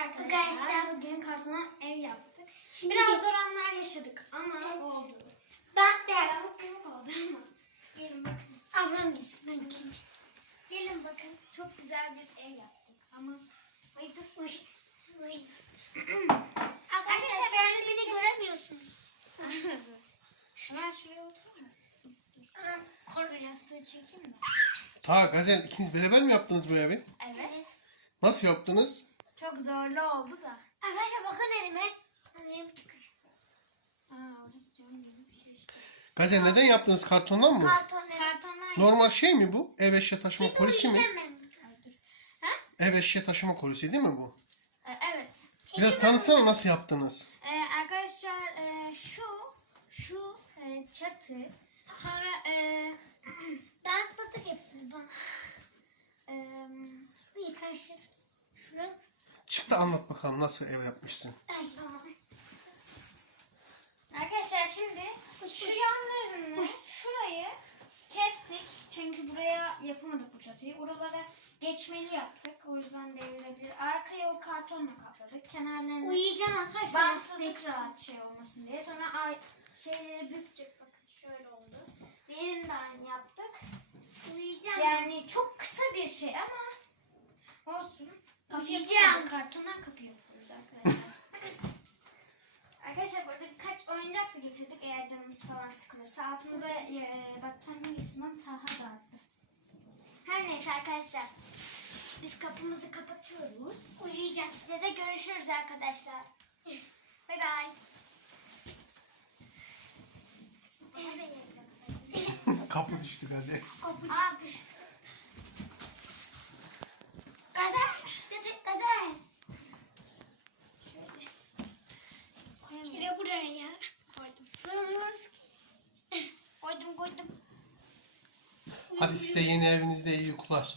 arkadaşlar. Arkadaşlar. Bugün kartona ev yaptık. Şimdi Biraz zor anlar yaşadık ama Evet. oldu. Ben de. Yamuk yumuk oldu ama. Gelin bakın. Ablam gitsin ben ikinci. Gelin bakın. Çok güzel bir ev yaptık. Ama Ay dur. Uy. Uy. Arkadaşlar şu anda beni göremiyorsunuz. Hemen şuraya oturur musun? Anam. Kor yastığı çekeyim mi? Ta Gazel ikiniz beraber mi yaptınız bu evi? Evet. Nasıl yaptınız? Çok zorlu oldu da. Arkadaşlar bakın elime. Annem çıkıyor. Aa orası cam gibi bir şey işte. Neden yaptınız kartondan mı? Karton. Kartondan Normal şey mi bu? Ev eşya taşıma Şimdi kolisi mi? ben. Ha? Ev eşya taşıma kolisi değil mi bu? Ee, evet. Biraz tanıtsana nasıl yaptınız? Ee, arkadaşlar e, şu şu e, çatı sonra e, Dağıtladık hepsini. Bak. e, Bir karışır. Şuraya. Çık da anlat bakalım nasıl ev yapmışsın. Arkadaşlar şimdi şu yanlarını şurayı kestik. Çünkü buraya yapamadık bu çatıyı. Oralara geçmeli yaptık. O yüzden devrilebilir. Arkaya o kartonla kapladık. Kenarlarını Uyuyacağım arkadaşlar. bantladık rahat şey olmasın diye. Sonra ay, şeyleri bükecek bakın şöyle oldu. Diğerini de aynı yaptık. Uyuyacağım. Yani çok kısa bir şey ama olsun. Kapı Yiyeceğim. yapıyoruz. Kartondan kapı yapıyoruz arkadaşlar. arkadaşlar burada birkaç oyuncak da getirdik eğer canımız falan sıkılırsa. Altımıza e, battaniye getirmem Taha dağıttı. Her neyse arkadaşlar. Biz kapımızı kapatıyoruz. Uyuyacağım. Size de görüşürüz arkadaşlar. Bay bay. Kapı düştü Gazel. Abi. Hadi size yeni evinizde iyi uykular.